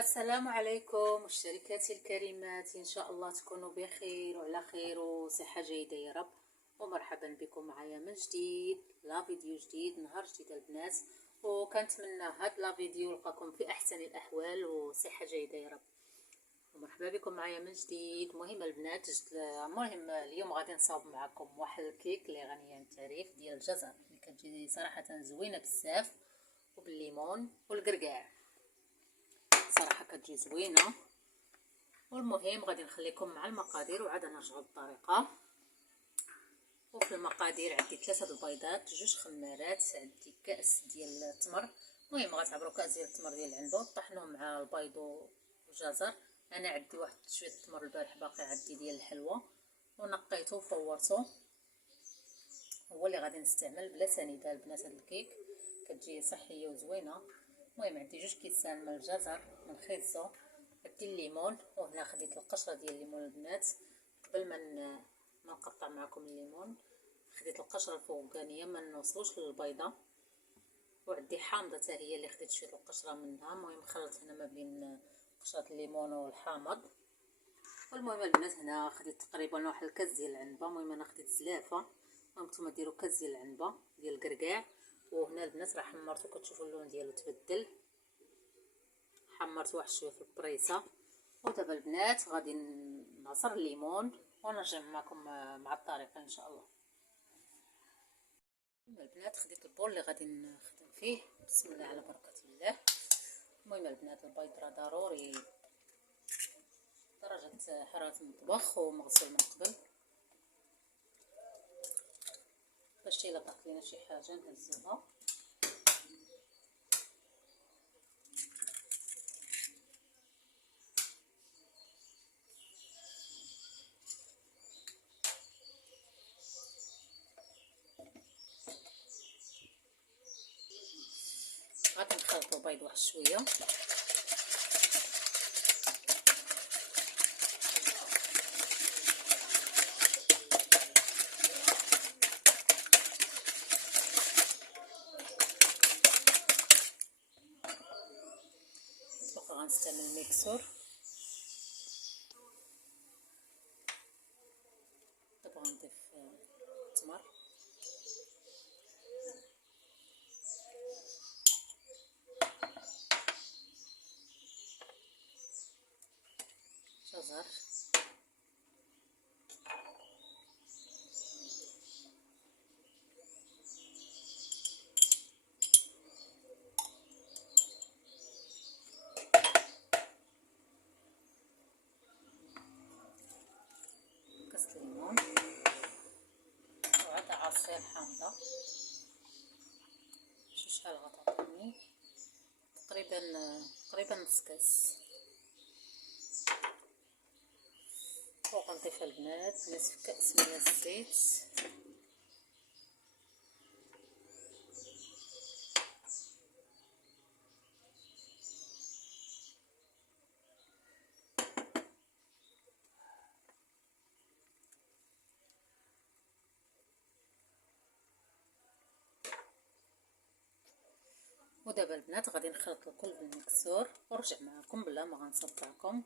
السلام عليكم مشتركاتي الكريمات، ان شاء الله تكونوا بخير وعلى خير وصحه جيده يا رب. ومرحبا بكم معايا من جديد، لا فيديو جديد، نهار جديد البنات. وكنتمنى هاد لا فيديو يلقاكم في احسن الاحوال وصحه جيده يا رب. ومرحبا بكم معايا من جديد. مهم البنات المهم اليوم غادي نصاوب معكم واحد الكيك اللي غنيه بالتعريف ديال الجزر اللي كتجي صراحه زوينه بزاف، وبالليمون والقرقاع، صراحه كتجي زوينه. والمهم غادي نخليكم مع المقادير وعاد نرجعوا للطريقه. وفي المقادير عندي 3 البيضات، 2 خمارات، عندي كاس ديال التمر. المهم غتعبروا كاس ديال التمر ديال العنبه وطحنوه مع البيض والجزر. انا عندي واحد شويه التمر البارح باقي عندي ديال الحلوه، ونقيته وفورته، هو اللي غادي نستعمل بلا سنيده البنات. هاد الكيك كتجي صحيه وزوينه. المهم عندي 2 كيسان من الجزر من خيزو، عندي الليمون، وهنا خديت القشره ديال الليمون البنات. قبل ما نقطع معكم الليمون خديت القشره الفوقانيه ما نوصلوش للبيضه. وعندي حامضه حتى هي اللي خديت شويه القشره منها. المهم خلط هنا ما بين قشره الليمون والحامض. والمهم البنات هنا خديت تقريبا واحد الكاس ديال العنبه. المهم انا خديت زلافه، نتوما ديروا كاس ديال العنبه ديال القرقاع. وهنا البنات راه حمرته، كتشوفوا اللون ديالو تبدل، حمرت واحد شويه في البريصه. ودابا البنات غادي نعصر الليمون ونرجع معكم مع الطريقه ان شاء الله. البنات خديت البول اللي غادي نخدم فيه، بسم الله على بركه الله. المهم البنات البيض راه ضروري درجه حراره المطبخ ومغسول من قبل، باش الا طاحت لينا شي حاجه نهزوها. غادي نخلطو بيض واحد شويه، غنستعمل ميكسور. دابا غنضيف التمر، جزر، كاس الليمون، وعاد عصير حامضه. شحال غتعطيني؟ تقريبا نص كاس. وغنضيف البنات نصف كاس من الزيت. ودابا البنات غادي نخلط الكل بالمكسور ونرجع معكم بلا ما غنصبعكم.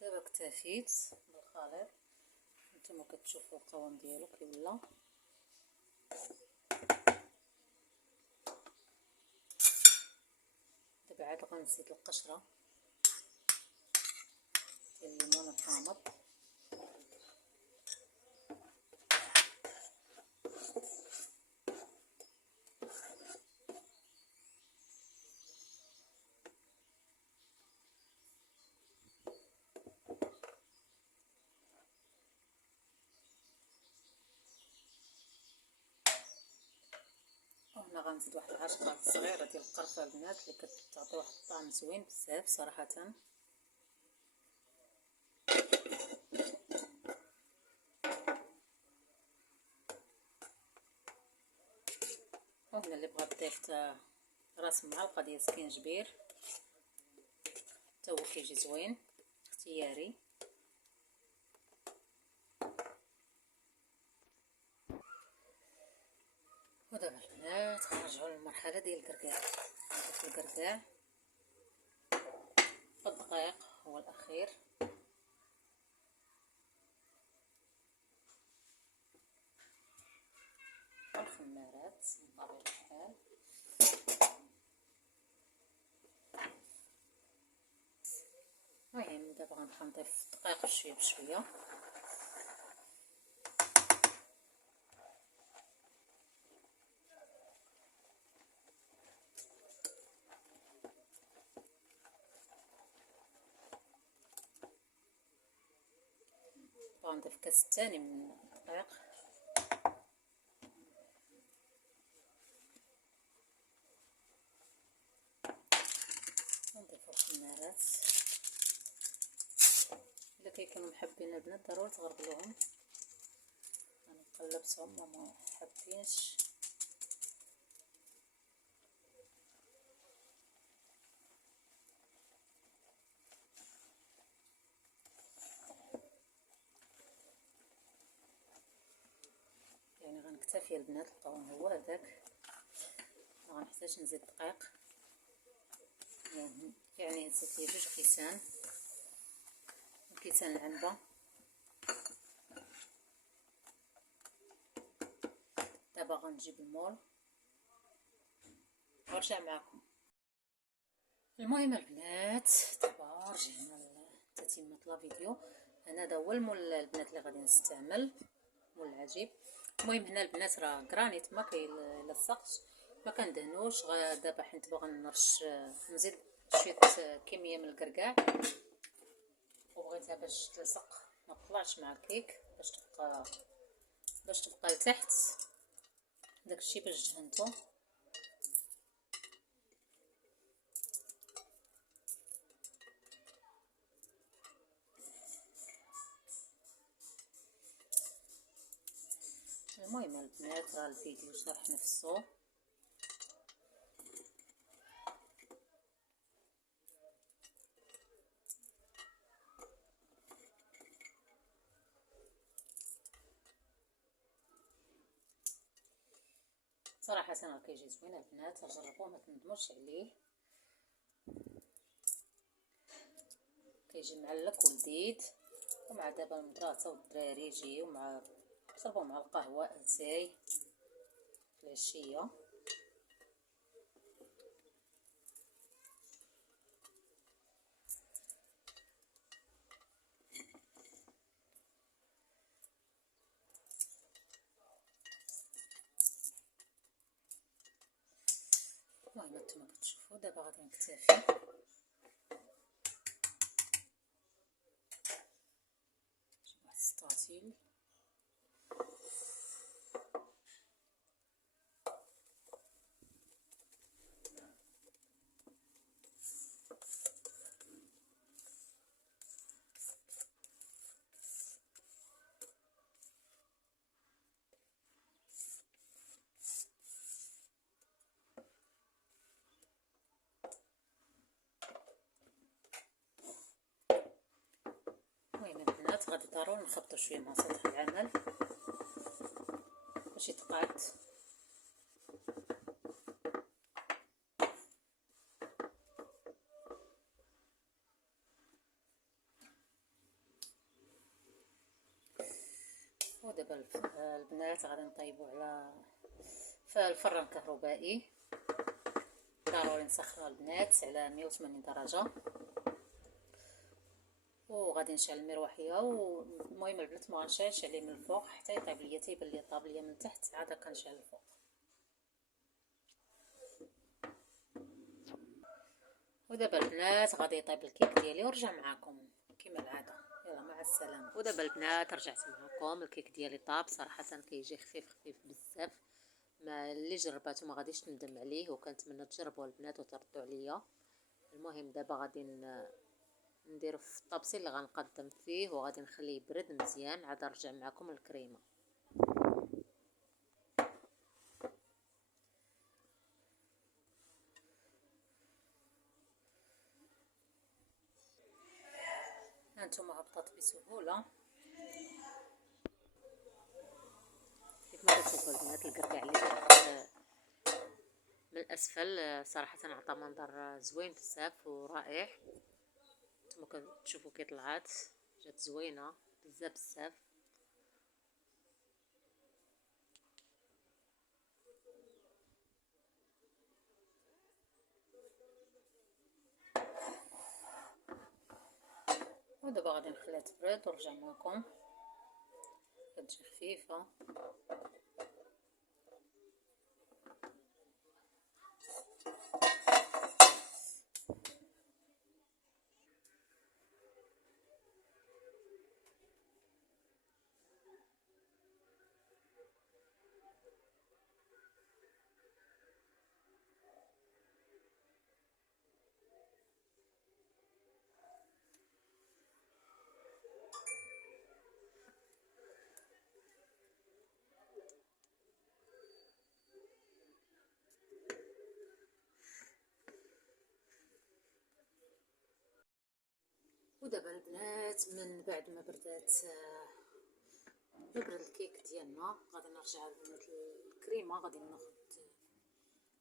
دابا اكتفيت بالخليط، نتوما كتشوفوا القوام ديالو كي ولا. دابا عاد غنزيد القشره ديال الليمون والحامض، وهنا غنزيد واحد العشقه صغيره ديال القرفه البنات اللي كتعطي واحد الطعم زوين بزاف صراحه. وهنا اللي بغات تضيف راس معلقه ديال سكينجبير حتى هو كيجي زوين، اختياري. ودابا البنات غنرجعو للمرحله ديال الكركاع. نضيف الكركاع، الدقيق هو الاخير، والخمارات بطبيعه الحال. المهم دابا غنبقى نضيف الدقيق بشويه بشويه. غنضيف كاس الثاني من الدقيق، ونضيف الخمارات. الا كيكونوا محبين البنات ضروري تغربلوهم، انا قلبتهم وما حابينش. يعني غنكتفي البنات، القوام هو هذاك، ما غنحتاج نزيد دقيق. يعني هزيت لي 2 كيسان، كيسان العنبه. دابا غنجيب المول ونرجع معكم. المهم البنات دابا رجعنا لتتمه لا فيديو. انا هذا هو المول البنات اللي غادي نستعمل، مول العجيب. المهم هنا البنات راه كرانيت ما كيلصقش، ما كندهنوش. دابا حيت باغا نرش نزيد شويه كميه من الكركاع، وبغيتها باش تلصق ما تطلعش مع الكيك، باش تبقى لتحت. داكشي باش دهنتو. المهم البنات راه الفيديو شرح نفسه. صراحه راه كيجي زوين البنات، جربوه ما تندموش عليه. كيجي معلك ولذيذ، ومع دابا المدرسه والدراري يجيو مع شربوا مع القهوه اتاي في العشيه. المهم نتوما كتشوفوا دابا غادي نكتفي. نجيب واحد السطاتيل. المهم البنات غادي ضروري نخبطو شويه مع سطح العمل باش يتقاد. ودابا البنات غادي نطيبو على الفران الكهربائي. ضروري نسخنو البنات على 180 درجه، وغادي نشعل المروحيه. والمهم البنات ما غنشعلش عليه من الفوق حتى يطيب ليا، تيبان ليا طاب ليا من تحت، عاد كنشعل الفوق. ودابا البنات غادي يطيب الكيك ديالي ورجع معكم كما العاده. يلا مع السلامه. ودابا البنات رجعت معكم. الكيك ديالي طاب، صراحه كيجي خفيف بزاف. ما اللي جرباتو ما غاديش تندم عليه، وكنتمنى تجربوه البنات وتردوا عليا. المهم دابا غادي ندير في الطابسي اللي غنقدم فيه، وغادي نخليه يبرد مزيان، عاد نرجع معكم الكريمه. هانتوما هبطات بسهوله كيف ما كتشوفوا البنات. الكركاع اللي درت من الاسفل صراحه عطى منظر زوين بزاف ورائع. نتوما كتشوفوا كي طلعت جات زوينه بزاف بزاف. ودابا غادي نخليها تبرد ونرجع معكم. كتجي خفيفه. ودابا البنات من بعد ما بردات برد الكيك ديالنا غادي نرجع لبنات الكريمه. غادي ناخذ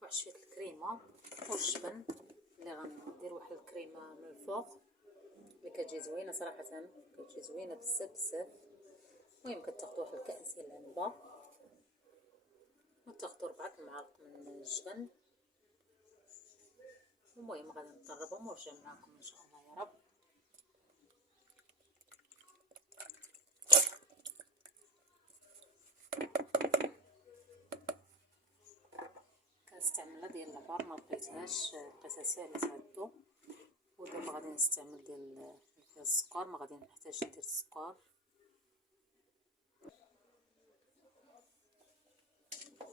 واحد شويه الكريمه والجبن اللي غندير واحد الكريمه من الفوق اللي كتجي زوينه صراحه، كتجي زوينه بزاف بزاف. المهم كتاخذوا واحد الكاس ديال العنبه وتاخذوا 4 المعالق من الجبن. المهم غادي نضربهم ونرجع معكم ان شاء الله يا رب. كنستعمل ديال العبار ما بقيتهاش، بقيتها سالت هادو. ودابا غادي نستعمل ديال السكر، ما غادي نحتاج ندير السكر.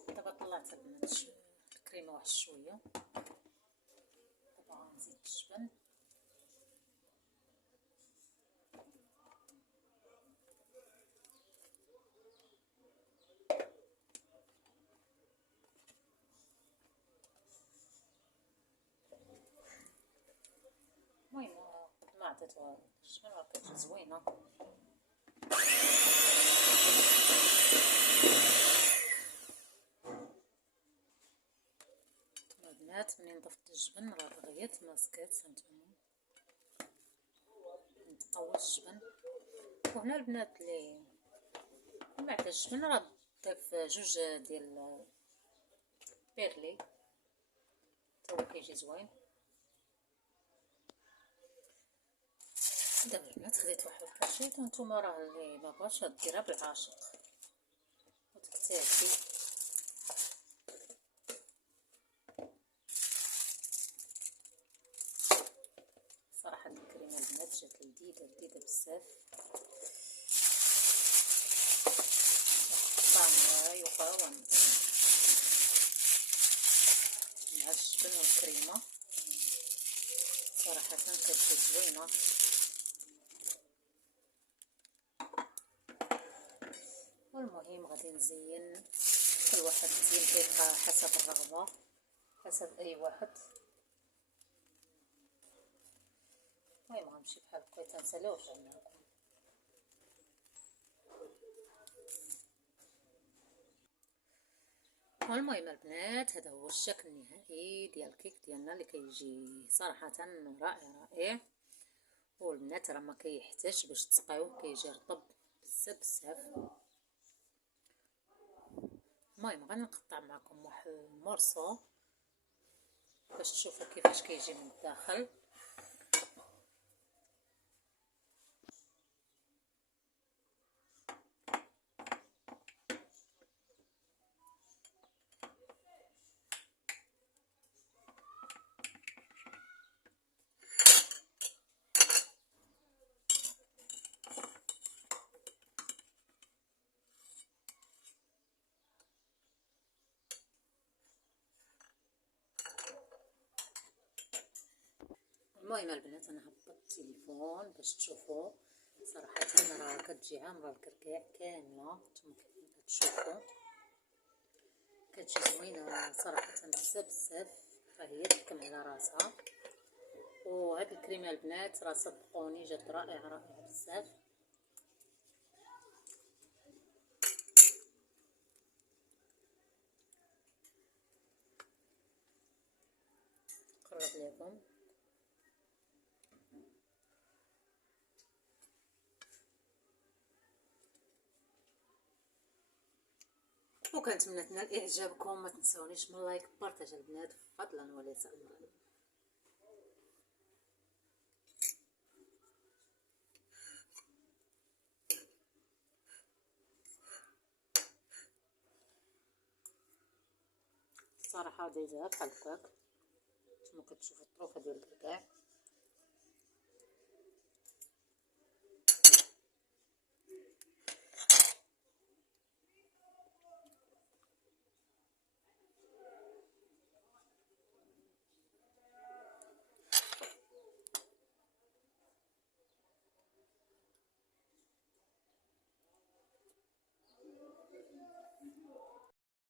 دابا طلعت البنات الكريمه واحد شويه. دابا غنزيد الجبن. المهم ما عطيتوها الجبن راه كتجي زوينه. البنات منين ضفت الجبن راه دغيا ماسكات. هانتوما نتقوى الجبن. وهنا البنات اللي ما عندهاش الجبن راه ضيف جوج ديال بيرلي تا هو كيجي زوين. دابا البنات خديت واحد الكاشيط وانتوما راه اللي ما بغاش ديرها بالعاشق وتكتفي. صراحه الكريمه البنات جات لذيذه لذيذه بزاف. طعمها يقاوم مع الجبن والكريمه صراحه كتجي زوينه. والمهم غادي نزين، كل واحد يزين كيبقى حسب الرغبه حسب اي واحد. المهم غنمشي بحال هكا تنسالي ونرجع معكم. والمهم البنات هذا هو الشكل النهائي ديال الكيك ديالنا اللي كيجي صراحه رائع رائع. والبنات راه ما كيحتاجش باش تسقيوه، كيجي رطب بزاف بزاف. المهم غادي نقطع معكم واحد المورصو باش تشوفوا كيفاش كيجي من الداخل. المهم البنات انا هبطت التليفون باش تشوفوا. صراحه راه كتجي عامره الكركاع كامله. نتوما كيف كتشوفوا كتجي زوينه صراحه بزاف بزاف. راه هي تحكم على راسها. وهاد الكريمه البنات راه صدقوني جات رائعه رائعه بزاف. نقرب لكم. وكنتمنى تنال اعجابكم، ما تنسونيش من لايك بارطاج البنات فضلا وليس امرا. الصراحه دايزها بحال هكاك، نتوما كتشوفوا الطروفه ديال الكعكاع.